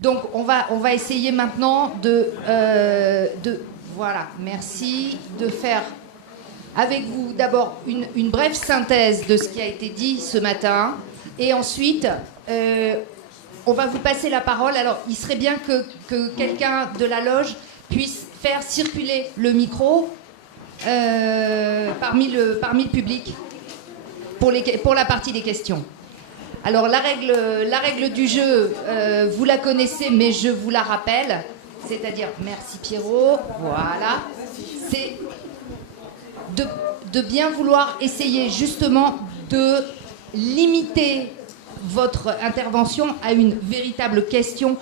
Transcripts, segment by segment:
Donc, on va essayer maintenant voilà, merci, de faire avec vous d'abord une brève synthèse de ce qui a été dit ce matin. Et ensuite, on va vous passer la parole. Alors, il serait bien que quelqu'un de la loge puisse faire circuler le micro parmi le public pour la partie des questions. Alors, la règle du jeu, vous la connaissez, mais je vous la rappelle. C'est-à-dire, merci Pierrot, voilà. C'est de bien vouloir essayer justement de limiter votre intervention à une véritable question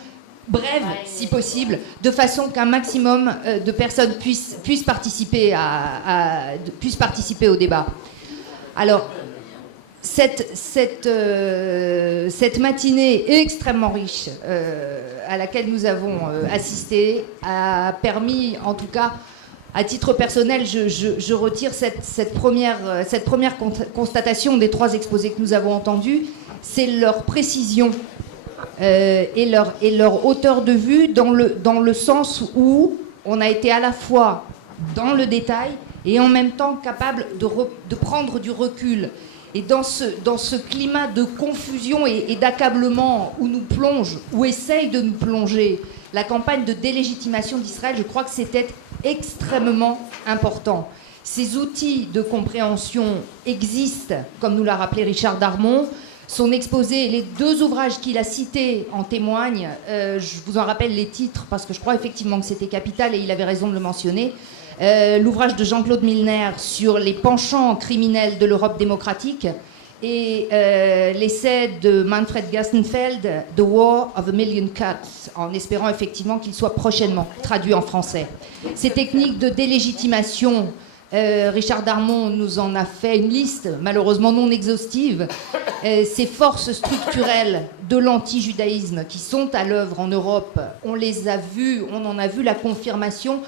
brève, si possible, de façon qu'un maximum de personnes puissent participer au débat. Alors, cette matinée extrêmement riche à laquelle nous avons assisté a permis, en tout cas, à titre personnel, je retire cette première constatation des 3 exposés que nous avons entendus, c'est leur précision et leur hauteur de vue dans le sens où on a été à la fois dans le détail et en même temps capable de prendre du recul. Et dans ce climat de confusion et d'accablement où nous plonge, où essaye de nous plonger la campagne de délégitimation d'Israël, je crois que c'était extrêmement important. Ces outils de compréhension existent, comme nous l'a rappelé Richard Darmon. Son exposé, les 2 ouvrages qu'il a cités en témoignent. Je vous en rappelle les titres parce que je crois effectivement que c'était capital et il avait raison de le mentionner. L'ouvrage de Jean-Claude Milner sur les penchants criminels de l'Europe démocratique et l'essai de Manfred Gassenfeld, The War of a Million Cuts, en espérant effectivement qu'il soit prochainement traduit en français. Ces techniques de délégitimation, Richard Darmon nous en a fait une liste, malheureusement non exhaustive. Ces forces structurelles de l'anti-judaïsme qui sont à l'œuvre en Europe, on les a vues, on en a vu la confirmation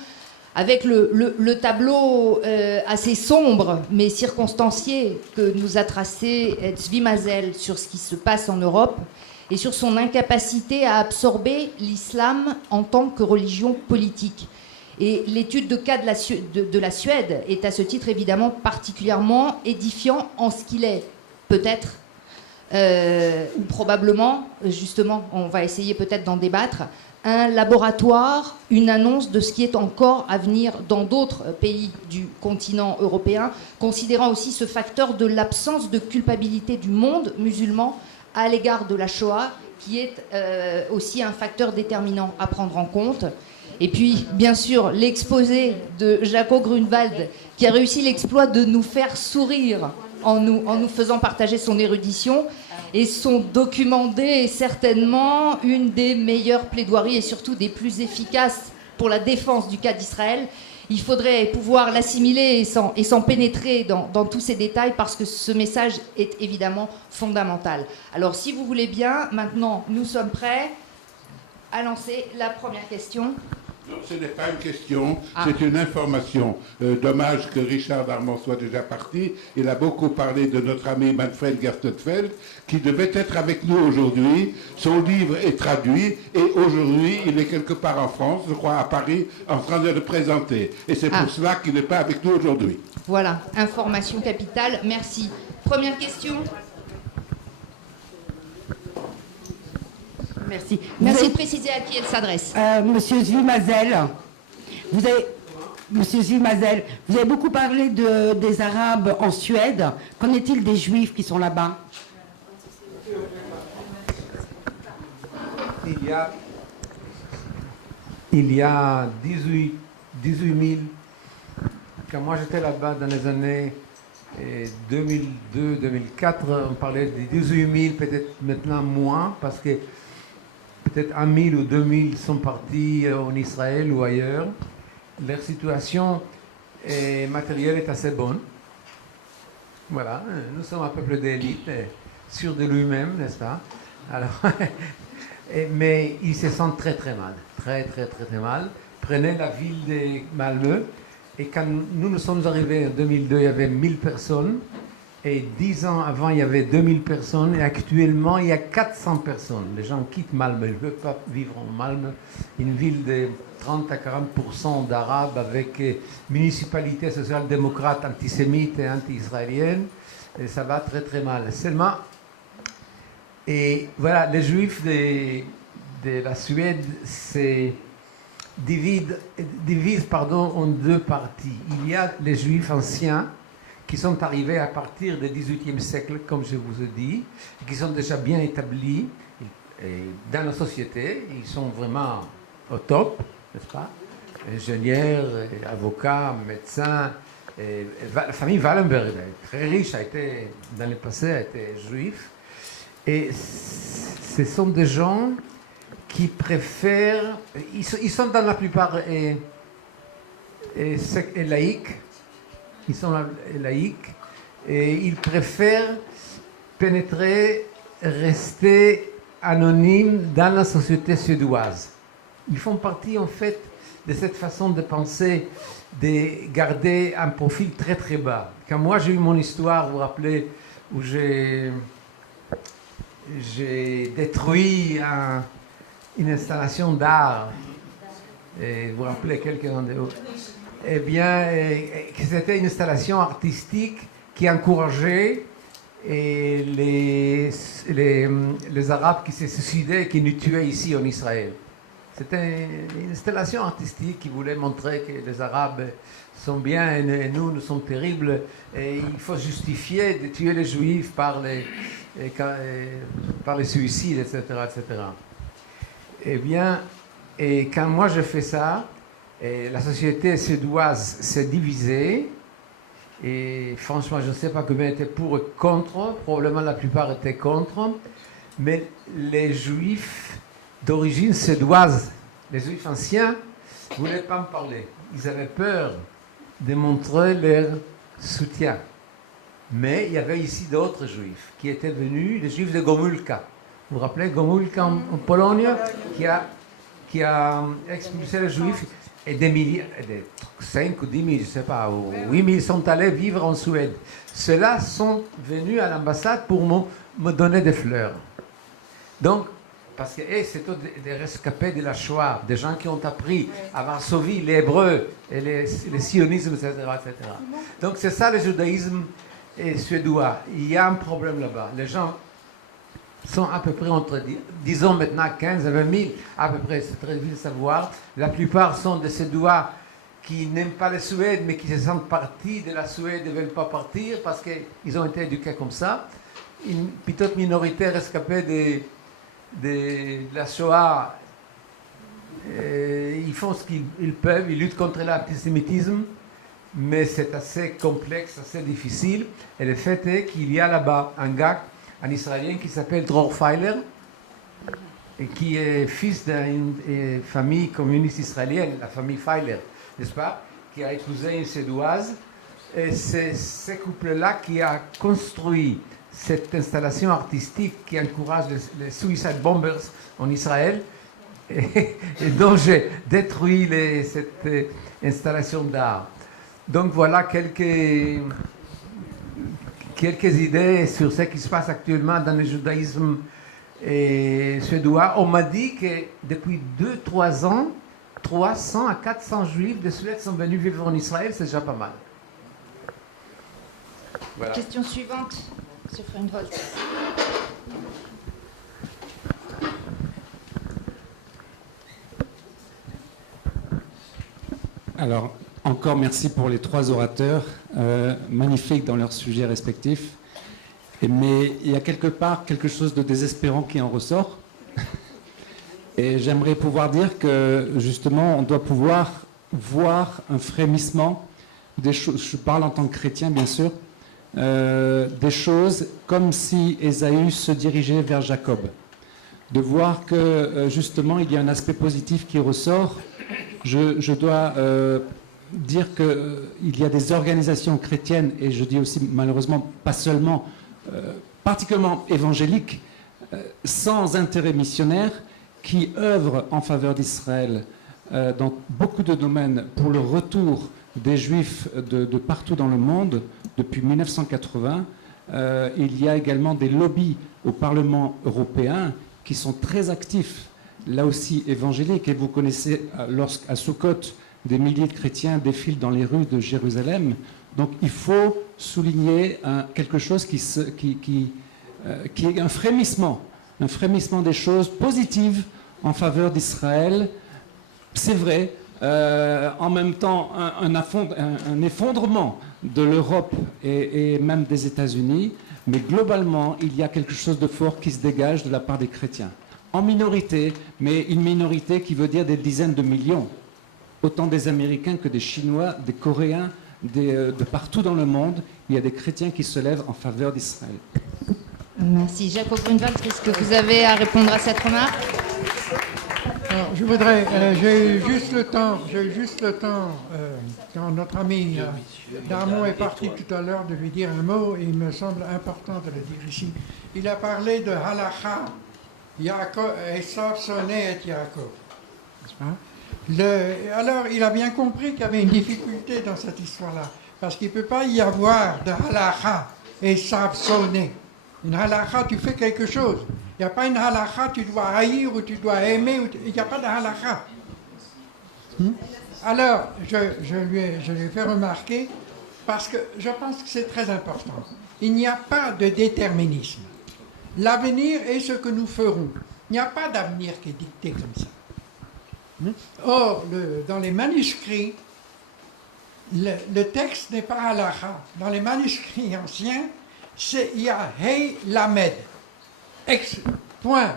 avec le tableau assez sombre mais circonstancié que nous a tracé Tzvi Mazel sur ce qui se passe en Europe et sur son incapacité à absorber l'islam en tant que religion politique. Et l'étude de cas de la Suède est à ce titre évidemment particulièrement édifiant en ce qu'il est peut-être ou probablement, justement, on va essayer peut-être d'en débattre, un laboratoire, une annonce de ce qui est encore à venir dans d'autres pays du continent européen, considérant aussi ce facteur de l'absence de culpabilité du monde musulman à l'égard de la Shoah, qui est aussi un facteur déterminant à prendre en compte. Et puis, bien sûr, l'exposé de Jaco Grunwald, qui a réussi l'exploit de nous faire sourire en nous faisant partager son érudition. Et son document D est certainement une des meilleures plaidoiries et surtout des plus efficaces pour la défense du cas d'Israël. Il faudrait pouvoir l'assimiler et s'en pénétrer dans tous ces détails parce que ce message est évidemment fondamental. Alors, si vous voulez bien, maintenant, nous sommes prêts à lancer la première question. Non, ce n'est pas une question, c'est une information. Dommage que Richard Darmon soit déjà parti. Il a beaucoup parlé de notre ami Manfred Gerstenfeld, qui devait être avec nous aujourd'hui. Son livre est traduit et aujourd'hui, il est quelque part en France, je crois à Paris, en train de le présenter. Et c'est pour cela qu'il n'est pas avec nous aujourd'hui. Voilà, information capitale, merci. Première question. Merci. Merci de préciser à qui elle s'adresse. Monsieur Tzvi Mazel, Monsieur Tzvi Mazel, vous avez beaucoup parlé des Arabes en Suède. Qu'en est-il des Juifs qui sont là-bas? Il y a 18 000, quand moi j'étais là-bas dans les années 2002-2004, on parlait de 18 000, peut-être maintenant moins, parce que peut-être 1 000 ou 2 000 sont partis en Israël ou ailleurs. Leur situation matérielle est assez bonne. Voilà, nous sommes un peuple d'élite, sûr de lui-même, n'est-ce pas? Alors, mais ils se sentent très très mal, très mal. Prenez la ville de Malmö, et quand nous sommes arrivés en 2002, il y avait 1000 personnes, Et 10 ans avant, il y avait 2000 personnes. Et actuellement, il y a 400 personnes. Les gens quittent Malmö. Ils ne veulent pas vivre en Malmö. Une ville de 30 à 40% d'Arabes avec municipalité social-démocrate, antisémite et anti-israélienne. Et ça va très très mal. Seulement, et voilà, les Juifs de la Suède se divisent en deux parties. Il y a les Juifs anciens qui sont arrivés à partir du XVIIIe siècle, comme je vous ai dit, qui sont déjà bien établis dans la société. Ils sont vraiment au top, n'est-ce pas? Ingénieurs, avocats, médecins. La famille Wallenberg, très riche, dans le passé, a été juif. Et ce sont des gens qui préfèrent... Ils sont dans la plupart laïcs. Ils sont laïcs. Et ils préfèrent pénétrer, rester anonymes dans la société suédoise. Ils font partie, en fait, de cette façon de penser, de garder un profil très très bas. Quand moi j'ai eu mon histoire, vous vous rappelez, où j'ai détruit une installation d'art, et vous vous rappelez quelqu'un de vous? Eh bien, c'était une installation artistique qui encourageait les Arabes qui se suicidaient et qui nous tuaient ici en Israël. C'était une installation artistique qui voulait montrer que les Arabes sont bien et nous sommes terribles. Et il faut justifier de tuer les Juifs par les suicides, etc., etc. Eh bien, et quand moi je fais ça, la société suédoise s'est divisée. Et franchement, je ne sais pas combien étaient pour et contre. Probablement la plupart étaient contre. Mais les Juifs d'origine suédoise, les Juifs anciens, ne voulaient pas me parler. Ils avaient peur de montrer leur soutien. Mais il y avait ici d'autres Juifs qui étaient venus, les Juifs de Gomulka. Vous vous rappelez Gomulka en Pologne, qui a expulsé les Juifs, et des milliers, 5 ou 10 000, je ne sais pas, ou 8 000 sont allés vivre en Suède. Ceux-là sont venus à l'ambassade pour me donner des fleurs. Donc, parce que c'est des rescapés de la Shoah, des gens qui ont appris à Varsovie l'hébreu et le sionisme, etc., etc. Donc c'est ça le judaïsme suédois. Il y a un problème là-bas. Les gens sont à peu près entre, disons maintenant 15 et 20 000, à peu près, c'est très difficile de savoir. La plupart sont des Suédois qui n'aiment pas la Suède, mais qui se sentent partie de la Suède et ne veulent pas partir parce qu'ils ont été éduqués comme ça. Une petite minorité rescapée de la Shoah, ils font ce qu'ils peuvent, ils luttent contre l'antisémitisme, mais c'est assez complexe, assez difficile. Et le fait est qu'il y a là-bas un gars, un Israélien qui s'appelle Dror Feiler, et qui est fils d'une famille communiste israélienne, la famille Feiler, n'est-ce pas, qui a épousé une Suédoise. Et c'est ce couple-là qui a construit cette installation artistique qui encourage les suicide bombers en Israël, et dont j'ai détruit cette installation d'art. Donc voilà quelques idées sur ce qui se passe actuellement dans le judaïsme suédois. On m'a dit que depuis 2-3 ans, 300 à 400 juifs de Suède sont venus vivre en Israël, c'est déjà pas mal. Voilà. Question suivante. Monsieur Freundholz. Alors, encore merci pour les 3 orateurs, magnifiques dans leurs sujets respectifs. Mais il y a quelque part quelque chose de désespérant qui en ressort. Et j'aimerais pouvoir dire que, justement, on doit pouvoir voir un frémissement des choses. Je parle en tant que chrétien, bien sûr. Des choses comme si Ésaü se dirigeait vers Jacob. De voir que justement il y a un aspect positif qui ressort. Je dois dire qu'il y a des organisations chrétiennes, et je dis aussi malheureusement pas seulement, particulièrement évangéliques, sans intérêt missionnaire, qui œuvrent en faveur d'Israël dans beaucoup de domaines pour le retour des Juifs de partout dans le monde depuis 1980, il y a également des lobbies au Parlement européen qui sont très actifs, là aussi évangéliques. Et vous connaissez, lorsqu'à Sukkot, des milliers de chrétiens défilent dans les rues de Jérusalem. Donc il faut souligner quelque chose qui est un frémissement des choses positives en faveur d'Israël. C'est vrai, en même temps un effondrement de l'Europe et même des États-Unis, mais globalement il y a quelque chose de fort qui se dégage de la part des chrétiens. En minorité, mais une minorité qui veut dire des dizaines de millions. Autant des Américains que des Chinois, des Coréens, de partout dans le monde, il y a des chrétiens qui se lèvent en faveur d'Israël. Merci. Jacob Grunewald, est-ce que vous avez à répondre à cette remarque? Alors, je voudrais, j'ai eu juste le temps, quand notre ami Darmon est parti tout à l'heure, de lui dire un mot, et il me semble important de le dire ici. Il a parlé de Halacha, Yaakov, Esav, Soné et Yaakov. Alors, il a bien compris qu'il y avait une difficulté dans cette histoire-là, parce qu'il ne peut pas y avoir de Halacha, Esav, Soné. Une Halacha, tu fais quelque chose. Il n'y a pas une halakha, tu dois haïr ou tu dois aimer, il n'y a pas de halakha. Alors, je lui ai fait remarquer, parce que je pense que c'est très important. Il n'y a pas de déterminisme. L'avenir est ce que nous ferons. Il n'y a pas d'avenir qui est dicté comme ça. Or, dans les manuscrits, le texte n'est pas halakha. Dans les manuscrits anciens, il y a Hei Lamed. Point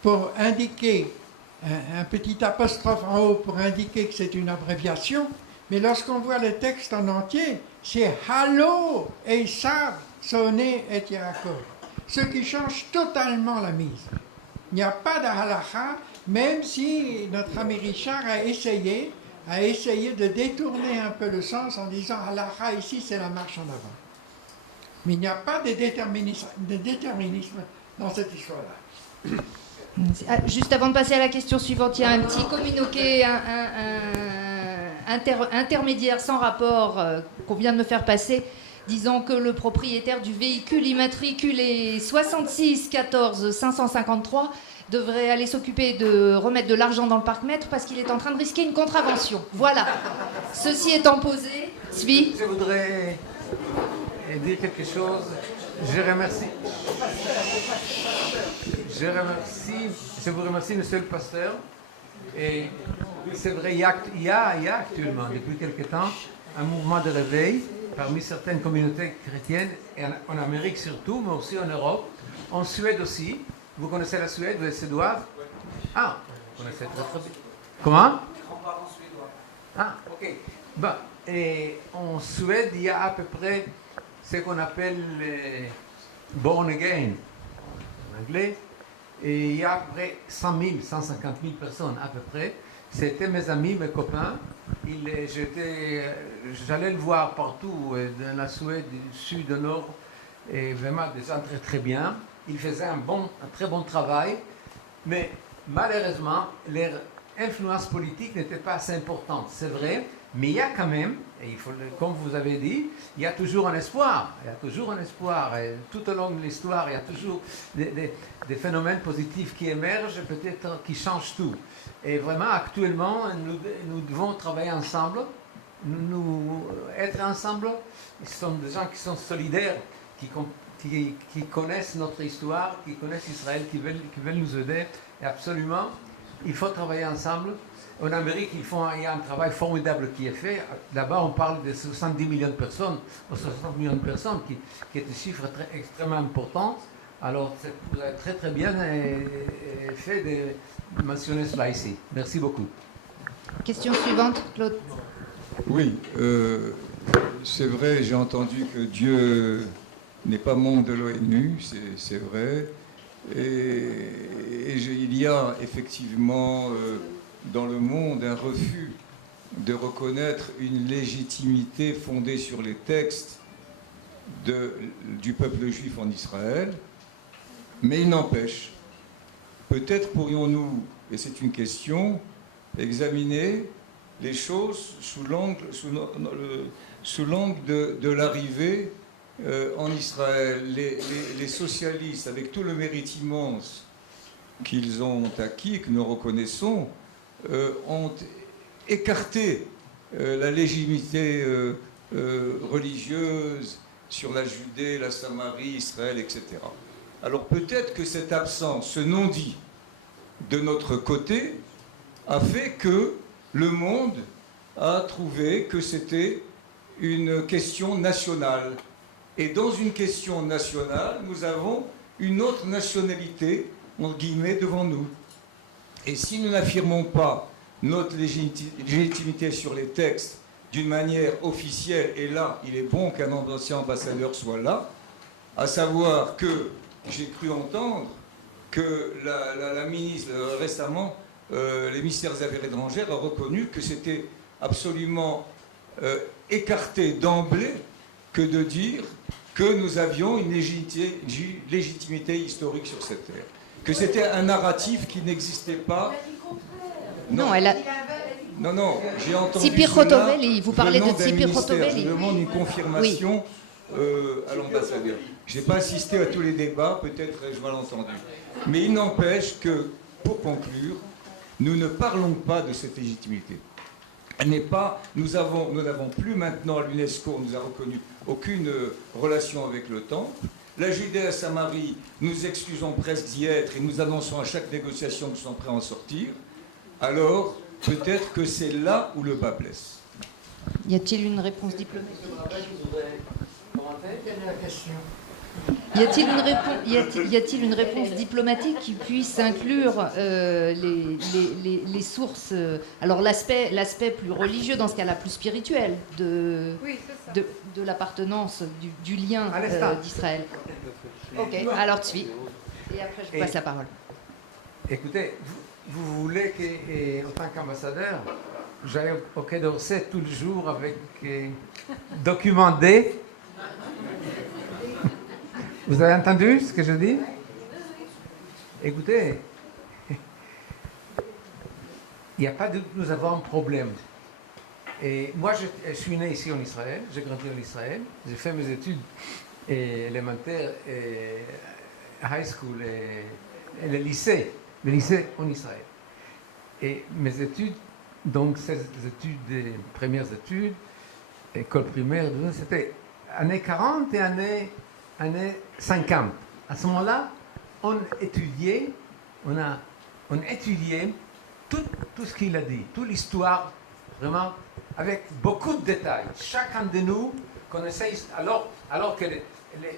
pour indiquer un petit apostrophe en haut pour indiquer que c'est une abréviation, mais lorsqu'on voit le texte en entier, c'est Halo, Esav, Soné et Yaakov, ce qui change totalement la mise. Il n'y a pas de halakha, même si notre ami Richard a essayé de détourner un peu le sens en disant halakha ici c'est la marche en avant. Mais il n'y a pas de déterminisme dans cette histoire-là. Juste avant de passer à la question suivante, il y a un petit communiqué intermédiaire sans rapport qu'on vient de me faire passer, disant que le propriétaire du véhicule immatriculé 66 14 553 devrait aller s'occuper de remettre de l'argent dans le parc-mètre parce qu'il est en train de risquer une contravention. Voilà. Ceci étant posé, Zvi. Je voudrais dire quelque chose. Je vous remercie, monsieur le pasteur. Et c'est vrai, il y a actuellement, depuis quelque temps, un mouvement de réveil parmi certaines communautés chrétiennes, et en Amérique surtout, mais aussi en Europe, en Suède aussi. Vous connaissez la Suède, vous êtes suédois? Ah, vous connaissez très bien. Comment? Ah, ok. Bon, et en Suède, il y a à peu près ce qu'on appelle born again en anglais, et il y a à peu près 100 000, 150 000 personnes à peu près. C'était mes amis, mes copains. J'allais le voir partout, dans la Suède, du sud, du nord, et vraiment des gens très très bien. Ils faisaient un très bon travail, mais malheureusement, leur influence politique n'était pas assez importante, c'est vrai. Mais il y a quand même, et comme vous avez dit, il y a toujours un espoir. Il y a toujours un espoir. Et tout au long de l'histoire, il y a toujours des phénomènes positifs qui émergent, peut-être qui changent tout. Et vraiment, actuellement, nous devons travailler ensemble, être ensemble. Ce sont des gens qui sont solidaires, qui connaissent notre histoire, qui connaissent Israël, qui veulent nous aider. Et absolument, il faut travailler ensemble. En Amérique, il y a un travail formidable qui est fait. Là-bas, on parle de 70 millions de personnes, ou 60 millions de personnes, qui est un chiffre extrêmement important. Alors, vous avez très très bien fait de mentionner cela ici. Merci beaucoup. Question suivante, Claude. Oui, c'est vrai, j'ai entendu que Dieu n'est pas membre de l'ONU, c'est vrai. Il y a effectivement dans le monde un refus de reconnaître une légitimité fondée sur les textes du peuple juif en Israël. Mais il n'empêche, peut-être pourrions-nous, et c'est une question, examiner les choses sous l'angle de l'arrivée en Israël, les socialistes, avec tout le mérite immense qu'ils ont acquis, que nous reconnaissons, ont écarté la légitimité religieuse sur la Judée, la Samarie, Israël, etc. Alors peut-être que cette absence, ce non-dit de notre côté, a fait que le monde a trouvé que c'était une question nationale. Et dans une question nationale, nous avons une autre nationalité, entre guillemets, devant nous. Et si nous n'affirmons pas notre légitimité sur les textes d'une manière officielle, et là, il est bon qu'un ancien ambassadeur soit là, à savoir que j'ai cru entendre que la ministre, récemment, les ministères des Affaires étrangères a reconnu que c'était absolument écarté d'emblée que de dire que nous avions une légitimité historique sur cette terre. Que c'était un narratif qui n'existait pas. Non, elle a... Non, j'ai entendu Tsipi Khotoveli, vous parlez de Tsipi Je Khotoveli. demande une confirmation à l'ambassadeur. Je n'ai pas assisté à tous les débats, peut-être je mal entendu. Mais il n'empêche que, pour conclure, nous ne parlons pas de cette légitimité. Elle n'est pas, nous n'avons plus maintenant, l'UNESCO nous a reconnu aucune relation avec le temple. La Judée et la Samarie, nous excusons presque d'y être et nous annonçons à chaque négociation que nous sommes prêts à en sortir. Alors, peut-être que c'est là où le bas blesse. Y a-t-il une réponse diplomatique? Quelle est la question? Y a-t-il une réponse diplomatique qui puisse inclure les sources, alors l'aspect plus religieux, dans ce cas-là plus spirituel, de l'appartenance, du lien d'Israël? Ok, alors Tzvi. Et après je vous passe la parole. Écoutez, vous voulez que, en tant qu'ambassadeur, j'aille au Quai d'Orsay tout le jour avec document D? Vous avez entendu ce que je dis? Écoutez, il n'y a pas de... Nous avons un problème. Et moi, je suis né ici en Israël, j'ai grandi en Israël, j'ai fait mes études élémentaires, et high school et le lycée en Israël. Et mes études, donc ces études, premières études, école primaire, c'était années 40 et années 50. À ce moment-là, on étudiait tout ce qu'il a dit, toute l'histoire, vraiment, avec beaucoup de détails. Chacun de nous connaissait, alors que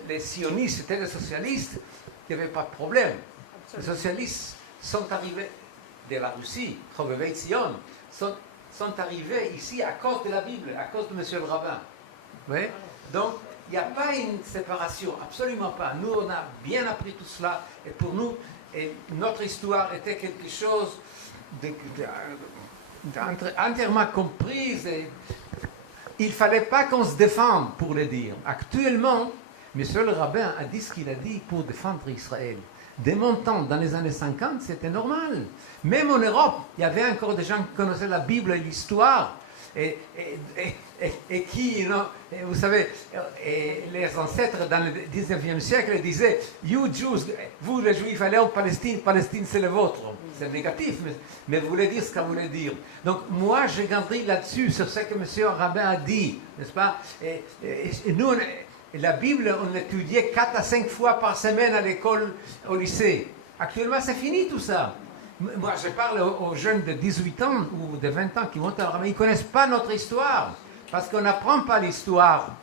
les sionistes étaient les socialistes, il n'y avait pas de problème. Les socialistes sont arrivés de la Russie, Chobevei Tzion, sont arrivés ici à cause de la Bible, à cause de M. le rabbin. Oui? Donc, il n'y a pas une séparation, absolument pas. Nous, on a bien appris tout cela, et pour nous, notre histoire était quelque chose entièrement comprise. Et il ne fallait pas qu'on se défende pour le dire. Actuellement, M. le rabbin a dit ce qu'il a dit pour défendre Israël. Dès mon temps, dans les années 50, c'était normal. Même en Europe, il y avait encore des gens qui connaissaient la Bible et l'histoire. Et qui, vous savez, les ancêtres dans le 19e siècle disaient « You Jews, vous les Juifs, allez en Palestine, Palestine c'est le vôtre ». C'est négatif, mais vous voulez dire ce que vous voulez dire. Donc moi, j'ai grandi là-dessus, sur ce que M. le rabbin a dit, n'est-ce pas? Et nous, la Bible, on l'étudiait 4 à 5 fois par semaine à l'école, au lycée. Actuellement, c'est fini tout ça. Moi, je parle aux jeunes de 18 ans ou de 20 ans qui vont à la rabbin, ils ne connaissent pas notre histoire, parce qu'on n'apprend pas l'histoire,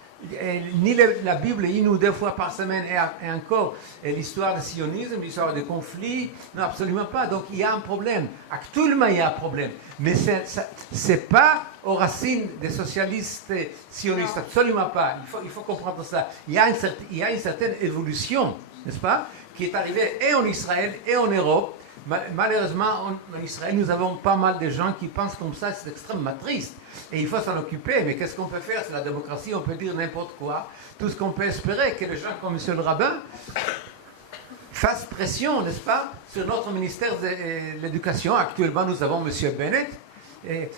ni la Bible, une ou 2 fois par semaine, et encore l'histoire du sionisme, l'histoire des conflits, non, absolument pas. Donc il y a un problème. Actuellement, il y a un problème. Mais ce n'est pas aux racines des socialistes sionistes, absolument pas. Il faut comprendre ça. Il y a une certaine évolution, n'est-ce pas, qui est arrivée et en Israël et en Europe. Malheureusement, en Israël, nous avons pas mal de gens qui pensent comme ça, c'est extrêmement triste. Et il faut s'en occuper, mais qu'est-ce qu'on peut faire? C'est la démocratie, on peut dire n'importe quoi. Tout ce qu'on peut espérer, que les gens comme M. le rabbin fassent pression, n'est-ce pas, sur notre ministère de l'Éducation. Actuellement, nous avons M. Bennett. Et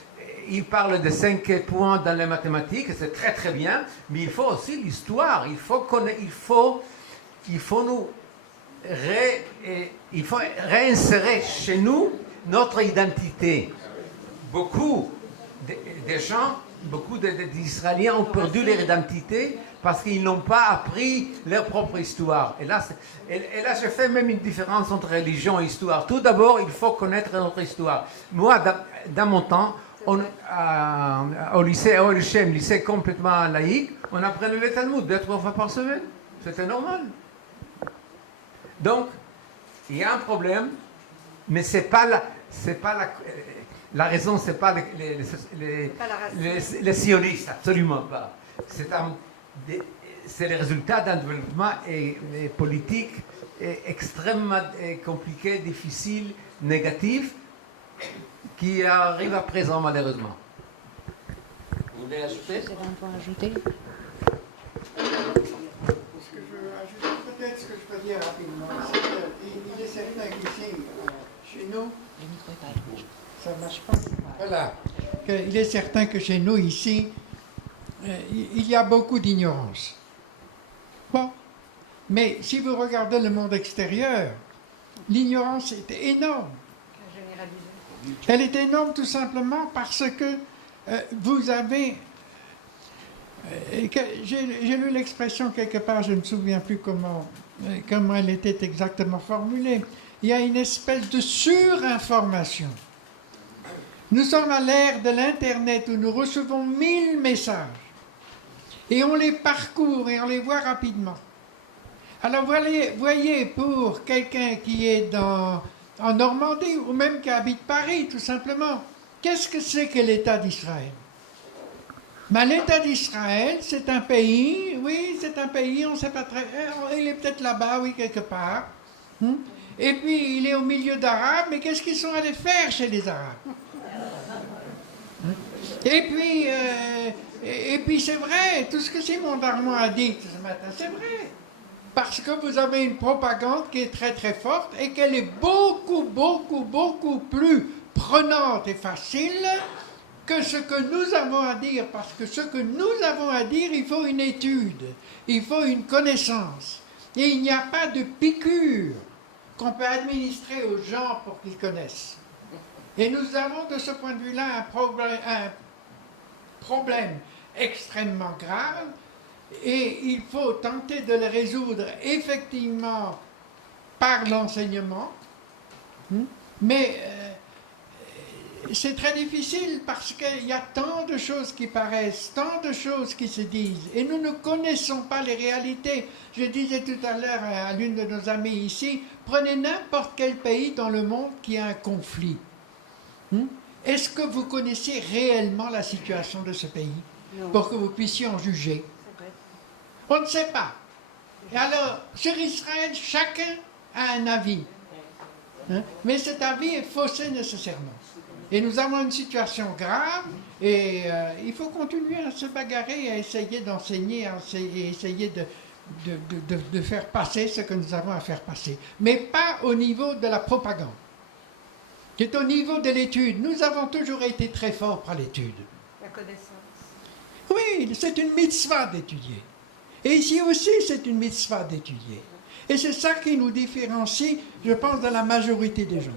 il parle de 5 points dans les mathématiques, c'est très très bien, mais il faut aussi l'histoire. Il faut réinsérer chez nous notre identité. Beaucoup des gens, beaucoup d'Israéliens ont perdu leur identité parce qu'ils n'ont pas appris leur propre histoire. Et là, je fais même une différence entre religion et histoire. Tout d'abord, il faut connaître notre histoire. Moi, dans mon temps, au lycée, au lycée complètement laïque, on apprenait le Talmud 2-3 fois par semaine. C'était normal. Donc, il y a un problème, mais la raison, c'est pas les sionistes, absolument pas. C'est le résultat d'un développement politique extrêmement compliqué, difficile, négatif, qui arrive à présent, malheureusement. Vous voulez ajouter? Vous avez un point à ajouter? Peut-être ce que je peux dire rapidement, c'est qu'il est certain qu'ici, chez nous, Le micro est pas allumé. ça ne marche pas. Voilà. Il est certain que chez nous, ici, il y a beaucoup d'ignorance. Bon. Mais si vous regardez le monde extérieur, l'ignorance est énorme. Elle est énorme tout simplement parce que vous avez... J'ai lu l'expression quelque part, je ne me souviens plus comment elle était exactement formulée. Il y a une espèce de surinformation. Nous sommes à l'ère de l'Internet où nous recevons 1000 messages et on les parcourt et on les voit rapidement. Alors voyez pour quelqu'un qui est en Normandie ou même qui habite Paris tout simplement, qu'est-ce que c'est que l'État d'Israël? Ben, l'État d'Israël, c'est un pays, oui, c'est un pays, on ne sait pas très... Il est peut-être là-bas, oui, quelque part. Et puis, il est au milieu d'Arabes, mais qu'est-ce qu'ils sont allés faire chez les Arabes? Et puis c'est vrai, tout ce que Simon Darmon a dit ce matin, c'est vrai. Parce que vous avez une propagande qui est très très forte et qu'elle est beaucoup, beaucoup, beaucoup plus prenante et facile que ce que nous avons à dire, parce que ce que nous avons à dire, il faut une étude, il faut une connaissance. Et il n'y a pas de piqûre qu'on peut administrer aux gens pour qu'ils connaissent. Et nous avons de ce point de vue-là un problème extrêmement grave, et il faut tenter de le résoudre effectivement par l'enseignement, mais... c'est très difficile parce qu'il y a tant de choses qui paraissent, tant de choses qui se disent, et nous ne connaissons pas les réalités. Je disais tout à l'heure à l'une de nos amies ici, prenez n'importe quel pays dans le monde qui a un conflit. Est-ce que vous connaissez réellement la situation de ce pays pour que vous puissiez en juger? On ne sait pas. Et alors, sur Israël, chacun a un avis. Mais cet avis est faussé nécessairement. Et nous avons une situation grave et il faut continuer à se bagarrer, à essayer d'enseigner, à essayer de faire passer ce que nous avons à faire passer. Mais pas au niveau de la propagande, qui est au niveau de l'étude. Nous avons toujours été très forts par l'étude. La connaissance. Oui, c'est une mitzvah d'étudier. Et ici aussi, c'est une mitzvah d'étudier. Et c'est ça qui nous différencie, je pense, de la majorité des gens.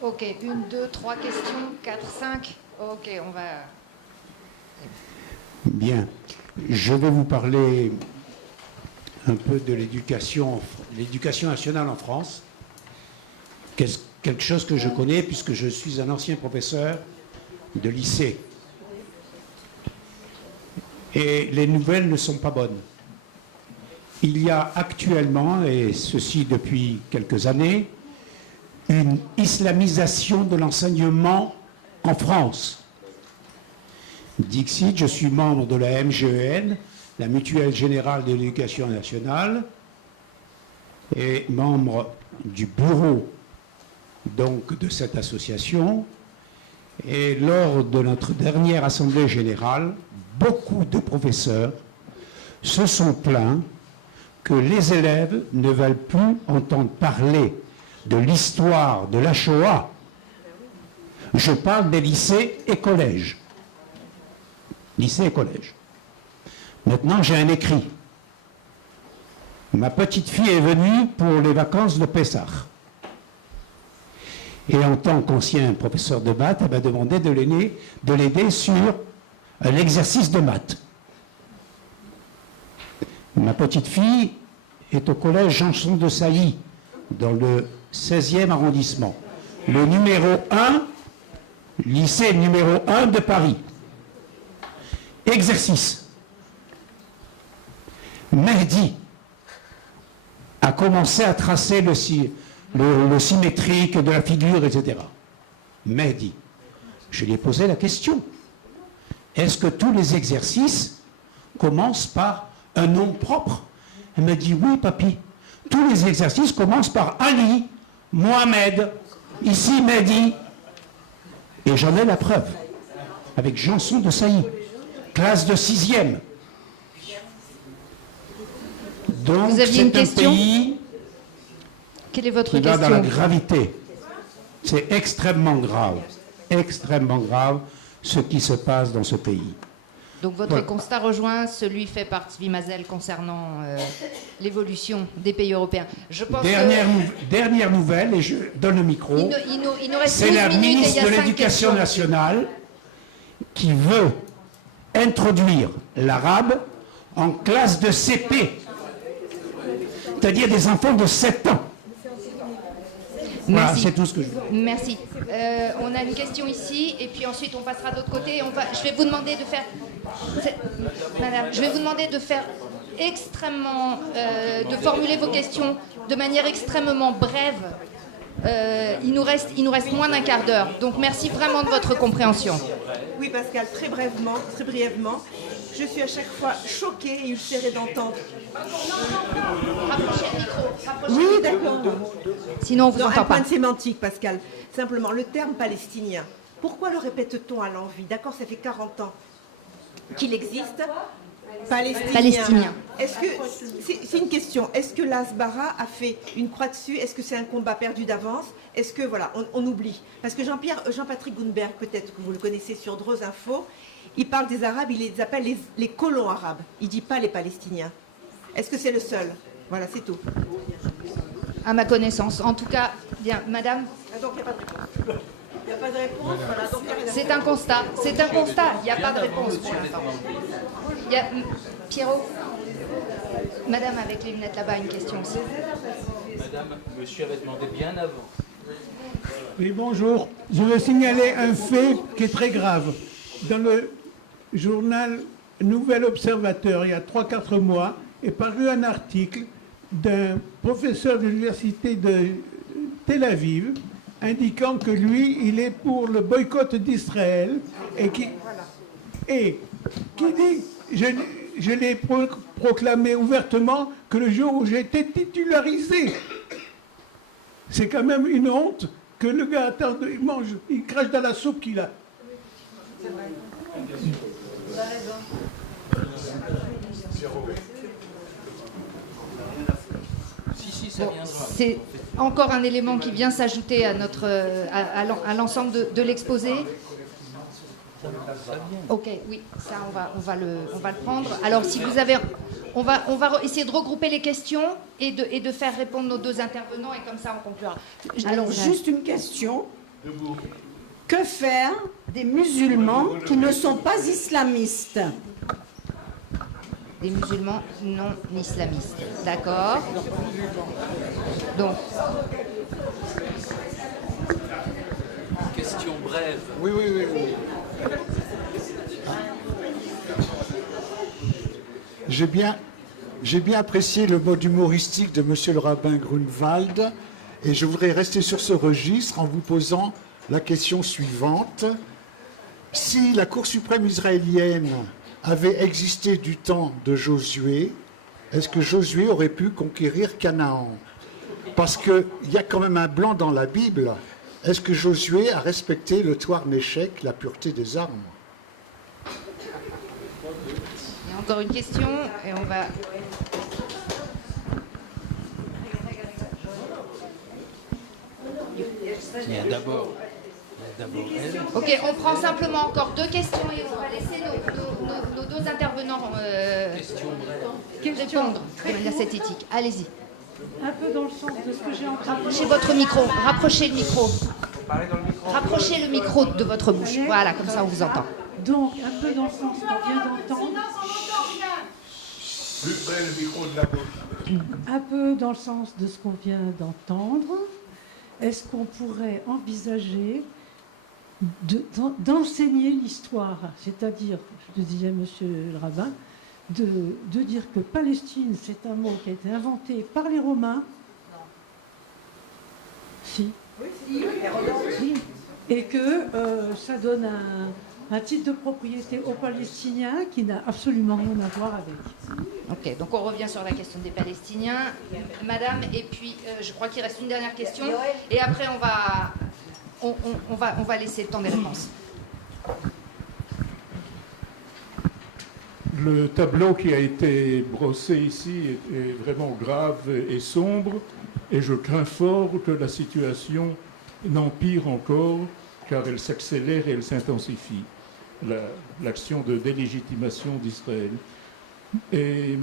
Ok, 1, 2, 3 questions, 4, 5. Ok, on va... Bien. Je vais vous parler un peu de l'éducation nationale en France. Quelque chose que je connais puisque je suis un ancien professeur de lycée. Et les nouvelles ne sont pas bonnes. Il y a actuellement, et ceci depuis quelques années, une islamisation de l'enseignement en France. Dixit, je suis membre de la MGEN, la Mutuelle Générale de l'Éducation Nationale, et membre du bureau donc de cette association. Et lors de notre dernière Assemblée Générale, beaucoup de professeurs se sont plaints que les élèves ne veulent plus entendre parler de l'histoire de la Shoah. Je parle des lycées et collèges. Lycée et collège. Maintenant, j'ai un écrit. Ma petite fille est venue pour les vacances de Pessah. Et en tant qu'ancien professeur de maths, elle m'a demandé de l'aider sur un exercice de maths. Ma petite fille est au collège Janson de Sailly, dans le 16e arrondissement. Le numéro 1, lycée numéro 1 de Paris. Exercice. Mehdi a commencé à tracer le symétrique de la figure, etc. Mehdi. Je lui ai posé la question. Est-ce que tous les exercices commencent par un nom propre? Elle m'a dit, oui, papy. Tous les exercices commencent par Ali, Mohamed, ici Mehdi. Et j'en ai la preuve. Avec Janson de Sailly. Classe de 6e. Donc, vous aviez une question? Pays Quelle est votre qui question? va dans la gravité. C'est extrêmement grave ce qui se passe dans ce pays. Donc votre constat rejoint celui fait par Tzvi Mazel concernant l'évolution des pays européens. Je pense dernière nouvelle, et je donne le micro. Il nous reste C'est 12 la minutes et il ministre y a de 5 l'Éducation questions. nationale qui veut introduire l'arabe en classe de CP, c'est-à-dire des enfants de 7 ans. Voilà, Merci. c'est tout ce que je veux. Merci. On a une question ici, et puis ensuite on passera de l'autre côté. Je vais vous demander de faire... Madame, je vais vous demander de faire extrêmement... de formuler vos questions de manière extrêmement brève. Il nous reste moins d'un quart d'heure. Donc merci vraiment de votre compréhension. Oui, Pascal, très brièvement, je suis à chaque fois choquée et ulcérée d'entendre. Rapprochez le micro. Oui, d'accord. Sinon on vous Non, entend un point pas. de sémantique, Pascal. Simplement, le terme palestinien, pourquoi le répète-t-on à l'envi? D'accord, ça fait 40 ans qu'il existe. Palestinien. Est-ce que c'est une question? Est-ce que l'Asbara a fait une croix dessus? Est-ce que c'est un combat perdu d'avance? Est-ce que voilà, on oublie? Parce que Jean-Patrick Gounberg, peut-être que vous le connaissez sur Dreux Info, il parle des Arabes, il les appelle les colons arabes. Il dit pas les Palestiniens. Est-ce que c'est le seul? Voilà, c'est tout. À ma connaissance. En tout cas, bien, madame. Ah, donc il n'y a pas de réponse. Il n'y a pas de réponse. Voilà, donc il y a rien à C'est un constat. C'est un constat. Il n'y a pas de réponse pour l'instant. Il y a... Pierrot. Madame avec les lunettes là-bas, une question aussi. Madame, monsieur avait demandé bien avant. Oui, bonjour. Je veux signaler un fait qui est très grave. Dans le journal Nouvel Observateur, il y a 3-4 mois, est paru un article d'un professeur de l'université de Tel Aviv indiquant que lui, il est pour le boycott d'Israël et qui dit, je l'ai proclamé ouvertement que le jour où j'ai été titularisé. C'est quand même une honte que le gars, attends, il mange, il crache dans la soupe qu'il a. C'est vrai. Vous avez raison. Bon, c'est encore un élément qui vient s'ajouter à notre à l'ensemble de l'exposé. Ok, oui, ça on va le prendre. Alors si vous avez, on va essayer de regrouper les questions et de faire répondre nos deux intervenants et comme ça on conclura. Alors juste une question. Que faire des musulmans qui ne sont pas islamistes? Des musulmans non islamistes. D'accord. Donc. Question brève. Oui. J'ai bien apprécié le mode humoristique de monsieur le rabbin Grunwald et je voudrais rester sur ce registre en vous posant la question suivante. Si la Cour suprême israélienne avait existé du temps de Josué, est-ce que Josué aurait pu conquérir Canaan? Parce qu'il y a quand même un blanc dans la Bible. Est-ce que Josué a respecté le Toar Néchec, la pureté des armes? Il y a encore une question et on va. Il y a d'abord elle. Ok, on prend simplement encore 2 questions et on va laisser nos 2 intervenants répondre de manière synthétique. Allez-y. Un peu dans le sens de ce que j'ai entendu. Rapprochez votre micro, rapprochez le micro. Rapprochez le micro de votre bouche. Voilà, comme ça on vous entend. Donc, un peu dans le sens qu'on vient d'entendre. Plus près le micro de la bouche. Un peu dans le sens de ce qu'on vient d'entendre. Est-ce qu'on pourrait envisager d'enseigner l'histoire, c'est-à-dire, je le disais monsieur le rabbin, de dire que Palestine, c'est un mot qui a été inventé par les Romains. Si. Si. Et que ça donne un titre de propriété aux Palestiniens qui n'a absolument rien à voir avec. Ok, donc on revient sur la question des Palestiniens. Madame, et puis je crois qu'il reste une dernière question. Et après on va laisser le temps des réponses. Le tableau qui a été brossé ici est vraiment grave et sombre, et je crains fort que la situation n'empire encore, car elle s'accélère et elle s'intensifie, l'action de délégitimation d'Israël. Et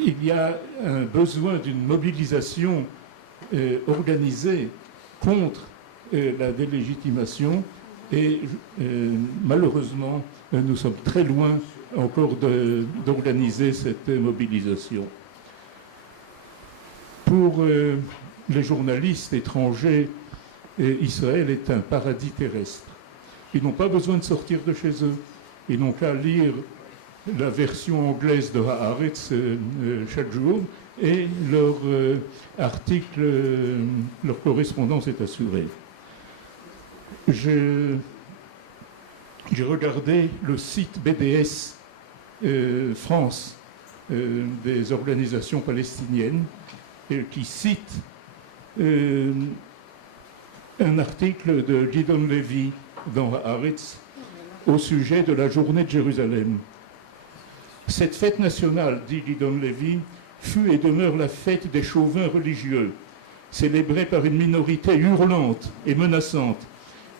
il y a un besoin d'une mobilisation organisée contre la délégitimation, et malheureusement, nous sommes très loin encore d'organiser cette mobilisation. Pour les journalistes étrangers, Israël est un paradis terrestre. Ils n'ont pas besoin de sortir de chez eux. Ils n'ont qu'à lire la version anglaise de Haaretz chaque jour, et leur article, leur correspondance est assurée. J'ai regardé le site BDS France des organisations palestiniennes qui cite un article de Gideon Levy dans Haaretz au sujet de la journée de Jérusalem. Cette fête nationale, dit Gideon Levy, fut et demeure la fête des chauvins religieux, célébrée par une minorité hurlante et menaçante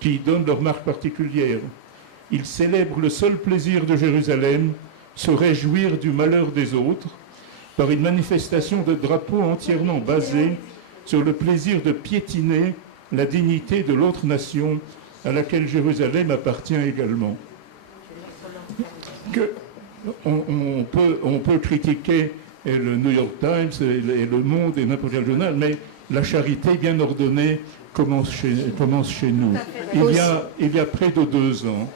qui y donne leur marque particulière. Ils célèbrent le seul plaisir de Jérusalem, se réjouir du malheur des autres, par une manifestation de drapeaux entièrement basée sur le plaisir de piétiner la dignité de l'autre nation à laquelle Jérusalem appartient également. On peut critiquer le New York Times et le Monde et n'importe quel journal, mais la charité bien ordonnée commence chez nous. Il y a près de 2 ans.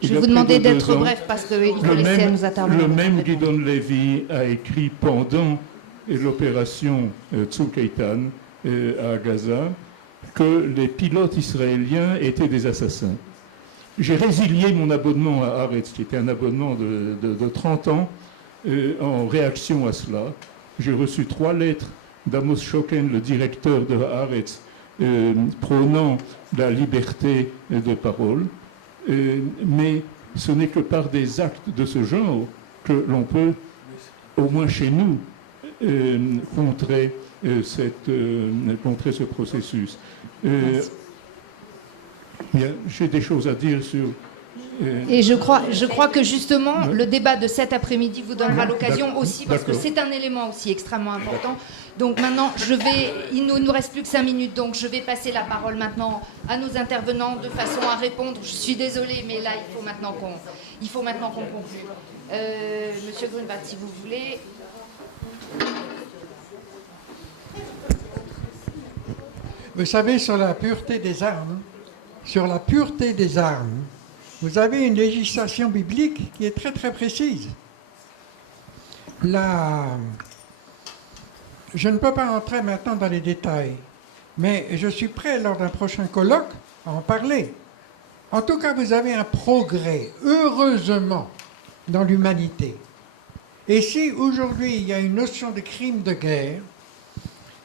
Je vais vous demander d'être bref parce qu'il faut laisser nos intervenants. Le même Gideon Levy a écrit pendant l'opération Tzuk Eitan à Gaza que les pilotes israéliens étaient des assassins. J'ai résilié mon abonnement à Haaretz, qui était un abonnement de 30 ans, en réaction à cela. J'ai reçu 3 lettres d'Amos Shoken, le directeur de Haaretz, prônant la liberté de parole. Mais ce n'est que par des actes de ce genre que l'on peut, au moins chez nous, contrer ce processus. J'ai des choses à dire sur... Et je crois que justement, le débat de cet après-midi vous donnera l'occasion aussi, parce que c'est un élément aussi extrêmement important. Donc maintenant, il ne nous reste plus que 5 minutes, donc je vais passer la parole maintenant à nos intervenants de façon à répondre. Je suis désolée, mais là, il faut maintenant qu'on conclue. Monsieur Grunwald, si vous voulez... Vous savez, sur la pureté des armes, vous avez une législation biblique qui est très très précise. Je ne peux pas entrer maintenant dans les détails, mais je suis prêt lors d'un prochain colloque à en parler. En tout cas, vous avez un progrès, heureusement, dans l'humanité. Et si aujourd'hui il y a une notion de crime de guerre,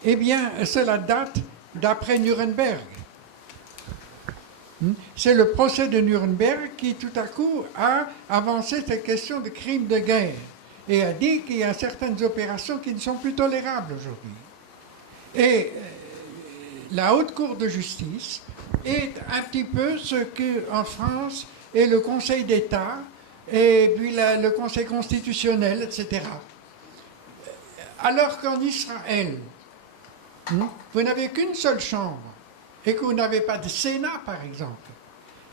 eh bien, cela date d'après Nuremberg. C'est le procès de Nuremberg qui, tout à coup, a avancé cette question de crime de guerre et a dit qu'il y a certaines opérations qui ne sont plus tolérables aujourd'hui. Et la Haute Cour de justice est un petit peu ce qu'en France est le Conseil d'État et puis le Conseil constitutionnel, etc. Alors qu'en Israël, vous n'avez qu'une seule chambre et que vous n'avez pas de Sénat, par exemple,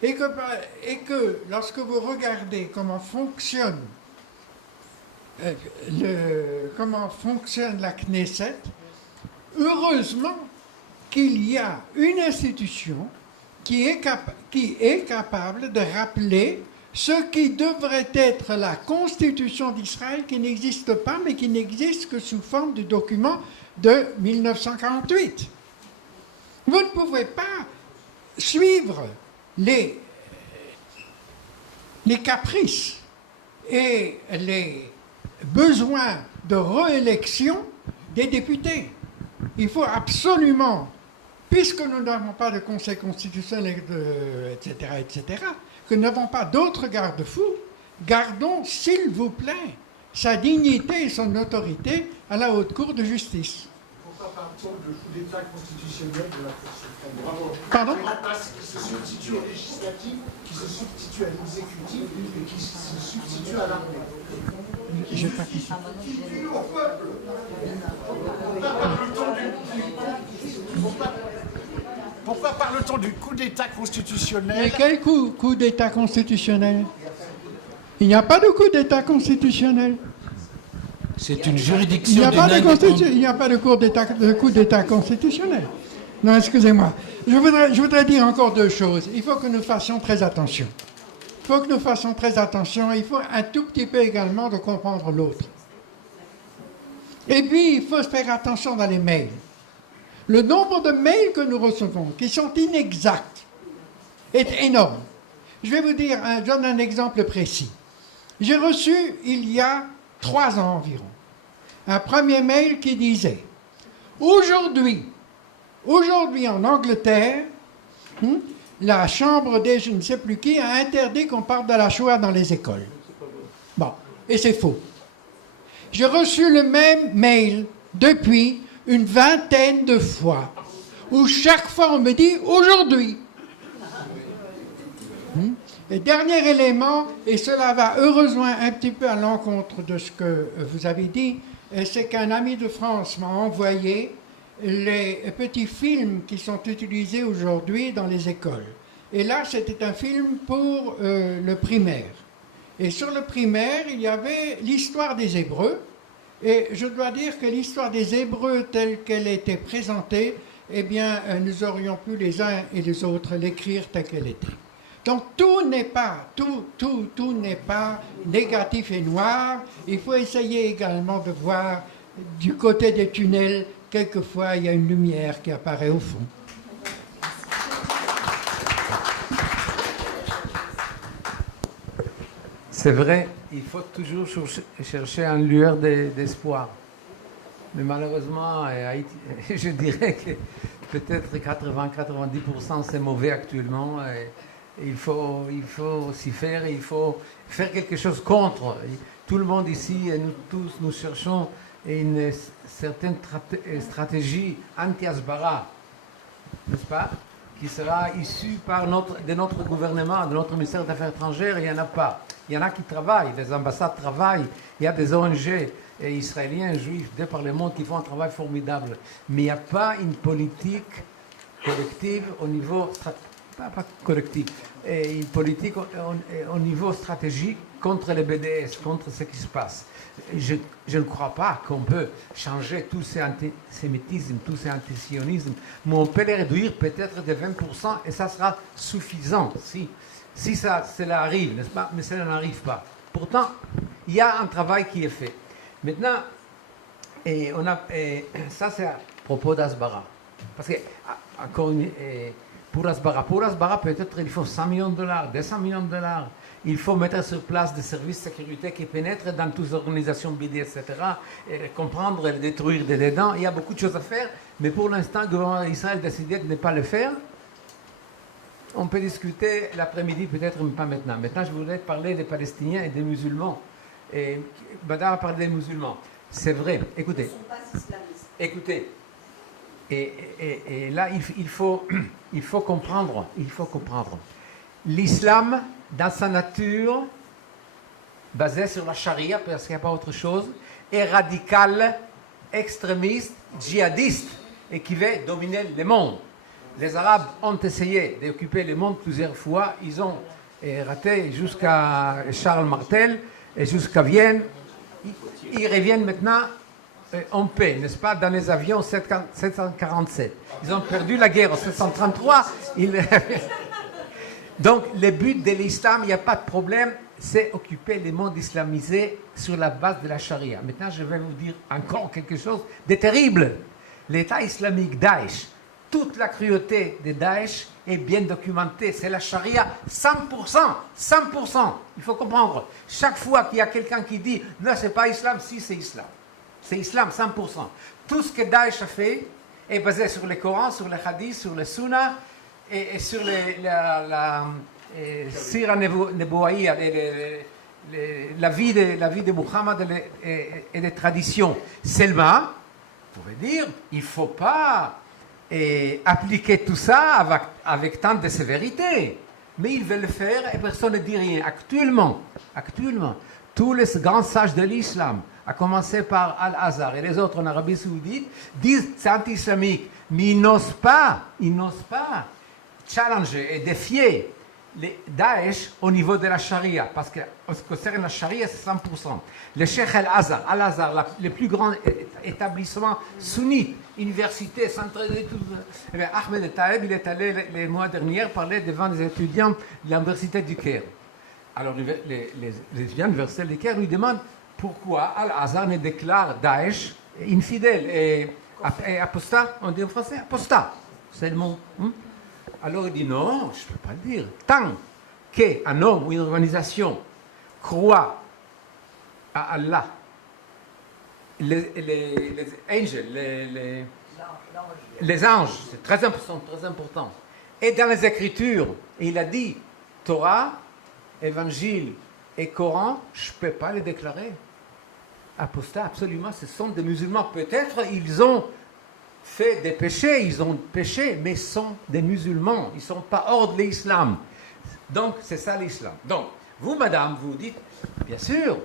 et que lorsque vous regardez comment fonctionne la Knesset, heureusement qu'il y a une institution qui est capable de rappeler ce qui devrait être la Constitution d'Israël, qui n'existe pas, mais qui n'existe que sous forme de document de 1948. Vous ne pouvez pas suivre les caprices et les besoins de réélection des députés. Il faut absolument, puisque nous n'avons pas de Conseil constitutionnel, etc., que nous n'avons pas d'autres garde-fous, gardons, s'il vous plaît, sa dignité et son autorité à la Haute Cour de justice. Pourquoi parle-t-on de coup d'État constitutionnel de la Cour suprême? Pardon? Qui se substitue au législatif, qui se substitue à l'exécutif et qui se substitue à l'armée. J'ai pas compris. Au peuple. Pourquoi parle-t-on du coup d'État constitutionnel? Mais quel coup d'État constitutionnel? Il n'y a pas de coup d'État constitutionnel. C'est une juridiction. Il n'y a pas de coup d'État constitutionnel. Non, excusez-moi. Je voudrais dire encore deux choses. Il faut que nous fassions très attention. Il faut que nous fassions très attention. Il faut un tout petit peu également de comprendre l'autre. Et puis, il faut faire attention dans les mails. Le nombre de mails que nous recevons, qui sont inexacts, est énorme. Je vais vous dire, je donne un exemple précis. J'ai reçu, il y a 3 ans environ, un premier mail qui disait « Aujourd'hui en Angleterre, la chambre des je ne sais plus qui a interdit qu'on parle de la Shoah dans les écoles. » Bon, et c'est faux. J'ai reçu le même mail depuis une 20aine de fois, où chaque fois on me dit « Aujourd'hui ». Et dernier élément, et cela va heureusement un petit peu à l'encontre de ce que vous avez dit, c'est qu'un ami de France m'a envoyé les petits films qui sont utilisés aujourd'hui dans les écoles. Et là, c'était un film pour le primaire. Et sur le primaire, il y avait l'histoire des Hébreux. Et je dois dire que l'histoire des Hébreux telle qu'elle était présentée, eh bien, nous aurions pu les uns et les autres l'écrire telle qu'elle était. Donc tout n'est pas négatif et noir. Il faut essayer également de voir du côté des tunnels, quelquefois il y a une lumière qui apparaît au fond. C'est vrai, il faut toujours chercher une lueur d'espoir. Mais malheureusement, je dirais que peut-être 80-90% c'est mauvais actuellement. Il faut s'y faire, il faut faire quelque chose contre. Tout le monde ici, et nous tous, nous cherchons une certaine stratégie anti-Asbara, n'est-ce pas, qui sera issue de notre gouvernement, de notre ministère des Affaires étrangères. Il n'y en a pas. Il y en a qui travaillent, les ambassades travaillent, il y a des ONG israéliens, juifs, de par le monde qui font un travail formidable. Mais il n'y a pas une politique collective au niveau pas collectif, une politique au niveau stratégique contre les BDS, contre ce qui se passe. Je ne crois pas qu'on peut changer tout ces antisémitisme, tout ces antisionisme, mais on peut les réduire peut-être de 20% et ça sera suffisant si cela arrive, n'est-ce pas? Mais cela n'arrive pas. Pourtant, il y a un travail qui est fait. Maintenant, ça c'est à propos d'Asbara. Parce que, encore une... Pour Asbara, peut-être il faut $100 millions, $200 millions. Il faut mettre sur place des services de sécurité qui pénètrent dans toutes les organisations BD, etc. Et les comprendre et les détruire dedans. Il y a beaucoup de choses à faire, mais pour l'instant, le gouvernement d'Israël a décidé de ne pas le faire. On peut discuter l'après-midi, peut-être, mais pas maintenant. Maintenant, je voudrais parler des Palestiniens et des musulmans. Et Badar a parlé des musulmans. C'est vrai. Écoutez. Ils ne sont pas islamistes. Écoutez. Et là, il faut comprendre. L'islam, dans sa nature, basée sur la charia, parce qu'il n'y a pas autre chose, est radical, extrémiste, djihadiste, et qui veut dominer le monde. Les Arabes ont essayé d'occuper le monde plusieurs fois. Ils ont raté jusqu'à Charles Martel et jusqu'à Vienne. Ils reviennent maintenant en paix, n'est-ce pas, dans les avions 747. Ils ont perdu la guerre en 733. Donc, le but de l'islam, il n'y a pas de problème, c'est occuper le monde islamisé sur la base de la charia. Maintenant, je vais vous dire encore quelque chose de terrible. L'État islamique Daesh, toute la cruauté de Daesh est bien documentée. C'est la charia 100%. 100%. Il faut comprendre. Chaque fois qu'il y a quelqu'un qui dit « Non, ce n'est pas islam », si, c'est islam. C'est islam 100%. Tout ce que Daesh a fait est basé sur le Coran, sur le Hadith, sur le Sunna et sur la Sira Nebouaïa, la vie de Muhammad et des traditions. Seulement, vous pouvez dire, il ne faut pas appliquer tout ça avec tant de sévérité. Mais ils veulent le faire et personne ne dit rien. Actuellement, tous les grands sages de l'islam, à commencer par Al-Azhar et les autres en Arabie Saoudite, disent c'est anti-islamique. Mais ils n'osent pas challenger et défier les Daesh au niveau de la charia. Parce que en ce qui concerne la charia, c'est 100%. Le Cheikh Al-Azhar, le plus grand établissement sunnite, université, centre d'études. Ahmed Taeb, il est allé les mois derniers parler devant les étudiants de l'université du Caire. Alors les étudiants de l'université du Caire lui demandent pourquoi Al-Azhar ne déclare Daesh infidèle et apostat, on dit en français, apostat, c'est le mot. Alors il dit non, je ne peux pas le dire. Tant qu'un homme ou une organisation croit à Allah, les anges, c'est très important. Et dans les Écritures, il a dit Torah, Évangile et Coran, je ne peux pas les déclarer. Apostats, absolument, ce sont des musulmans. Peut-être ils ont fait des péchés, mais sont des musulmans. Ils ne sont pas hors de l'islam. Donc, c'est ça l'islam. Donc, vous, madame, vous dites, bien sûr,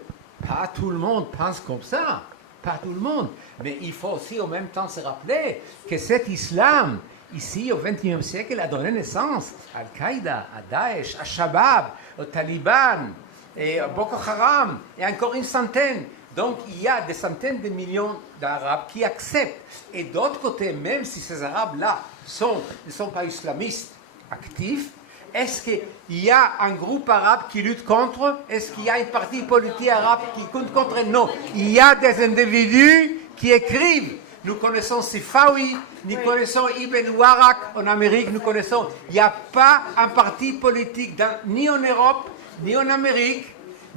pas tout le monde pense comme ça. Pas tout le monde. Mais il faut aussi en même temps se rappeler que cet islam, ici, au XXIe siècle, a donné naissance à Al-Qaïda, à Daesh, à Shabab, aux talibans, et à Boko Haram, et encore une centaine. Donc, il y a des centaines de millions d'Arabes qui acceptent. Et d'autre côté, même si ces Arabes-là ne sont pas islamistes actifs, est-ce qu'il y a un groupe arabe qui lutte contre? Est-ce qu'il y a une partie politique arabe qui lutte contre? Non. Il y a des individus qui écrivent. Nous connaissons Sifawi, nous connaissons Ibn Warak en Amérique, nous connaissons. Il n'y a pas un parti politique ni en Europe, ni en Amérique,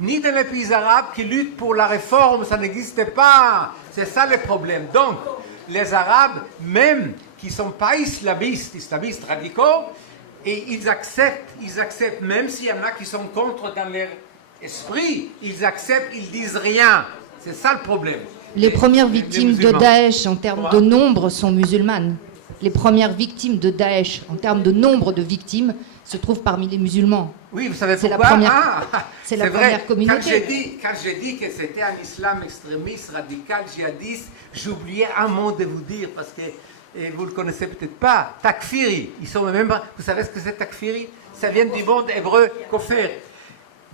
ni dans les pays arabes qui luttent pour la réforme. Ça n'existe pas. C'est ça le problème. Donc, les Arabes, même qui ne sont pas islamistes radicaux, et ils acceptent, même s'il y en a qui sont contre dans leur esprit, ils acceptent, ils disent rien. C'est ça le problème. Les premières victimes de Daesh en termes de nombre sont musulmanes. Les premières victimes de Daesh en termes de nombre de victimes se trouvent parmi les musulmans. Oui, vous savez pourquoi? C'est la première communauté. Quand j'ai dit que c'était un islam extrémiste, radical, djihadiste, j'oubliais un mot de vous dire parce que vous ne le connaissez peut-être pas. Takfiri. Ils sont même. Vous savez ce que c'est Takfiri? Ça vient du monde hébreu Kofer.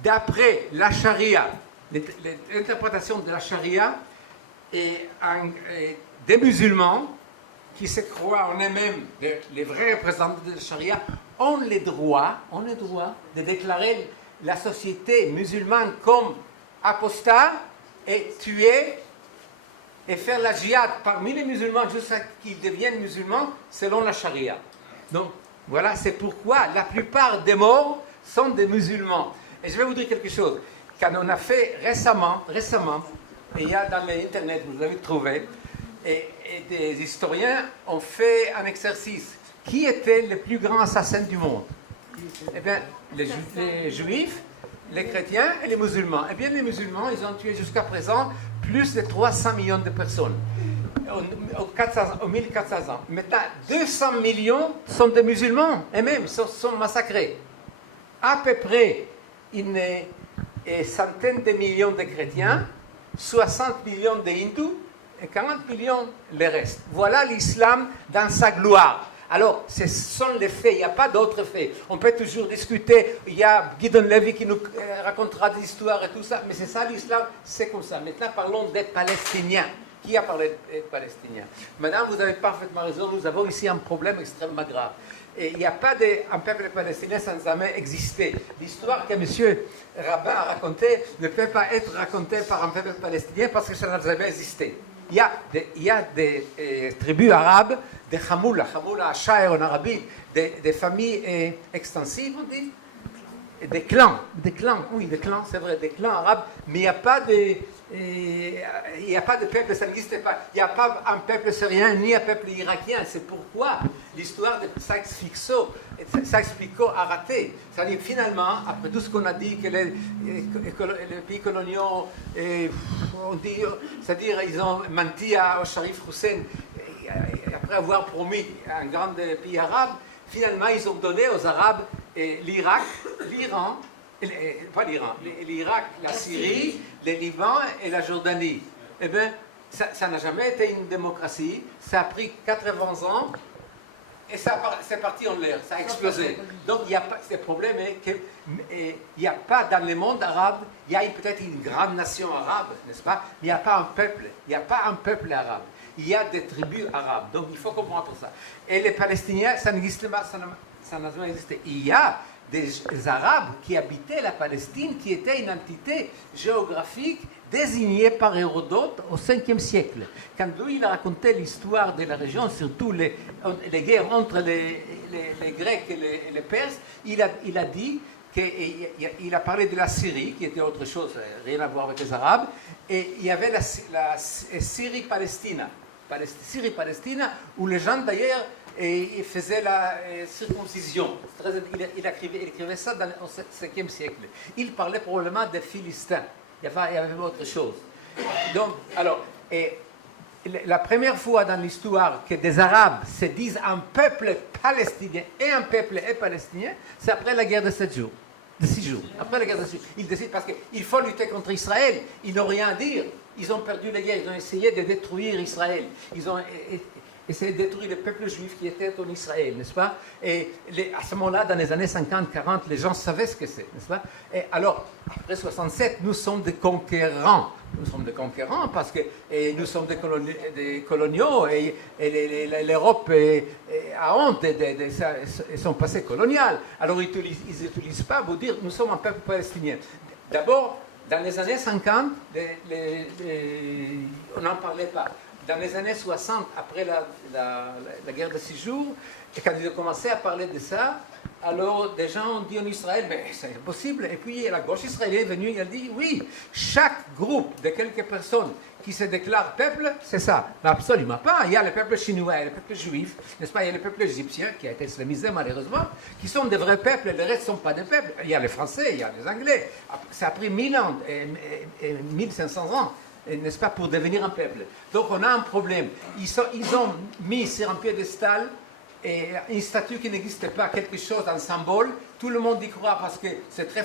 D'après la charia, l'interprétation de la charia, et des musulmans qui se croient en eux-mêmes les vrais représentants de la charia ont le droit de déclarer la société musulmane comme apostat et tuer et faire la djihad parmi les musulmans jusqu'à qu'ils deviennent musulmans selon la charia. Donc voilà, c'est pourquoi la plupart des morts sont des musulmans. Et je vais vous dire quelque chose. Quand on a fait récemment, et il y a dans l'internet, vous avez trouvé, et des historiens ont fait un exercice. Qui était le plus grand assassin du monde? Eh bien, les juifs, les chrétiens et les musulmans. Eh bien, les musulmans, ils ont tué jusqu'à présent plus de 300 millions de personnes. au 1400 ans. Maintenant, 200 millions sont des musulmans, et même sont massacrés. À peu près une centaine de millions de chrétiens, 60 millions d'hindous et 40 millions les restes. Voilà l'islam dans sa gloire. Alors, ce sont les faits, il n'y a pas d'autres faits. On peut toujours discuter, il y a Gideon Levy qui nous racontera des histoires et tout ça, mais c'est ça l'islam, c'est comme ça. Maintenant, parlons des Palestiniens. Qui a parlé des Palestiniens? Madame, vous avez parfaitement raison, nous avons ici un problème extrêmement grave. Et il n'y a pas un peuple palestinien sans jamais exister. L'histoire que M. Rabin a racontée ne peut pas être racontée par un peuple palestinien parce que ça n'a jamais existé. Il y a des tribus arabes, des Hamoula Ashaer en Arabie, des familles extensives, on dit, des clans, c'est vrai, des clans arabes, mais il n'y a pas de peuple, ça n'existe pas. Il n'y a pas un peuple syrien ni un peuple irakien. C'est pourquoi l'histoire de Sykes-Picot a raté. C'est-à-dire finalement, après tout ce qu'on a dit, que les pays coloniaux, c'est-à-dire ils ont menti au Sharif Hussein, après avoir promis un grand pays arabe, finalement ils ont donné aux Arabes l'Irak, l'Iran, pas l'Iran, l'Irak, la Syrie, le Liban et la Jordanie. Eh bien, ça n'a jamais été une démocratie. Ça a pris 80 ans et c'est parti en l'air, ça a explosé. Donc, il y a pas, le problème est qu'il n'y a pas dans le monde arabe, il y a peut-être une grande nation arabe, n'est-ce pas? Mais il n'y a pas un peuple, il n'y a pas un peuple arabe. Il y a des tribus arabes. Donc, il faut comprendre ça. Et les Palestiniens, ça n'existe pas, ça n'a jamais existé. Il y a des Arabes qui habitaient la Palestine, qui étaient une entité géographique désignée par Hérodote au 5e siècle. Quand lui, il a raconté l'histoire de la région, surtout les guerres entre les Grecs et les Perses, il a dit qu'il a parlé de la Syrie, qui était autre chose, rien à voir avec les Arabes, et il y avait la Syrie-Palestine, où les gens d'ailleurs il faisait la circoncision. Il écrivait ça au 5e siècle. Il parlait probablement des Philistins. Il y avait autre chose. Donc, alors, la première fois dans l'histoire que des Arabes se disent un peuple palestinien et un peuple palestinien, c'est après la guerre de 7 jours. De 6 jours. Après la guerre de 6 jours. Ils décident parce qu'il faut lutter contre Israël. Ils n'ont rien à dire. Ils ont perdu la guerre. Ils ont essayé de détruire Israël. Ils ont essayé de détruire le peuple juif qui était en Israël, n'est-ce pas? Et à ce moment-là, dans les années 50-40, les gens savaient ce que c'est, n'est-ce pas? Et alors, après 67, nous sommes des conquérants. Nous sommes des conquérants parce que nous sommes des coloniaux et l'Europe a honte de son passé colonial. Alors, ils n'utilisent pas pour dire nous sommes un peuple palestinien. D'abord, dans les années 50, on n'en parlait pas. Dans les années 60, après la guerre de 6 jours, et quand ils ont commencé à parler de ça, alors des gens ont dit en Israël, mais c'est impossible. Et puis la gauche israélienne est venue et elle dit, oui, chaque groupe de quelques personnes qui se déclarent peuple, c'est ça. Absolument pas. Il y a le peuple chinois, il y a le peuple juif, n'est-ce pas? Il y a le peuple égyptien qui a été islamisé malheureusement, qui sont des vrais peuples, les restes ne sont pas des peuples. Il y a les Français, il y a les Anglais. Ça a pris 1000 ans et 1500 ans. N'est-ce pas, pour devenir un peuple. Donc on a un problème. Ils ont mis sur un piédestal une statue qui n'existe pas, quelque chose, un symbole. Tout le monde y croit parce que c'est très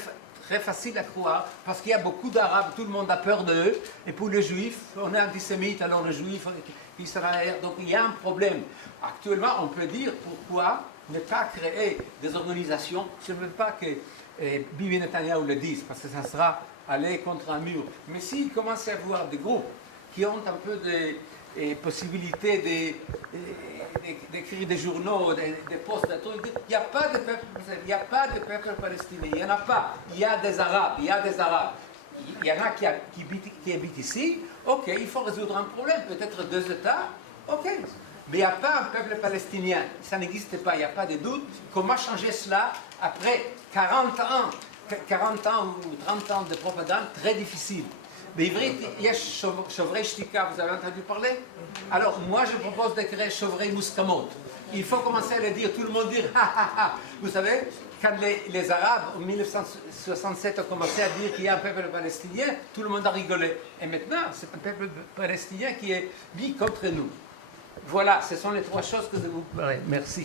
facile à croire, parce qu'il y a beaucoup d'Arabes, tout le monde a peur d'eux. Et pour les Juifs, on est antisémite, alors les Juifs, Israël. Donc il y a un problème. Actuellement, on peut dire pourquoi ne pas créer des organisations. Je ne veux pas que Bibi Netanyahu le dise, parce que ça sera aller contre un mur. Mais s'il commence à y avoir des groupes qui ont un peu de possibilités d'écrire des journaux, des postes, des trucs, il n'y a pas de peuple palestinien, il n'y en a pas. Il y a des Arabes, il y en a qui habitent ici, ok, il faut résoudre un problème, peut-être 2 États, ok. Mais il n'y a pas un peuple palestinien, ça n'existe pas, il n'y a pas de doute. Comment changer cela après 40 ans ou 30 ans de propagande très difficile. בעברית יש שוברי שתיקה, vous avez entendu parler? Alors, moi, je propose de créer שוברי מוסכמות. Il faut commencer à le dire, tout le monde dire, ha ha ha. Vous savez, quand les Arabes, en 1967, ont commencé à dire qu'il y a un peuple palestinien, tout le monde a rigolé. Et maintenant, c'est un peuple palestinien qui est mis contre nous. Voilà, ce sont les trois choses que je vous parler. Merci.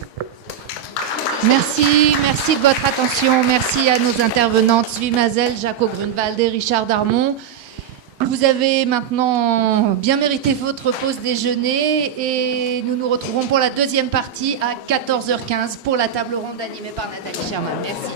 Merci de votre attention. Merci à nos intervenantes, Zvi Mazel, Jaco Grunwald et Richard Darmon. Vous avez maintenant bien mérité votre pause déjeuner et nous nous retrouvons pour la deuxième partie à 14h15 pour la table ronde animée par Nathalie Sherman. Merci.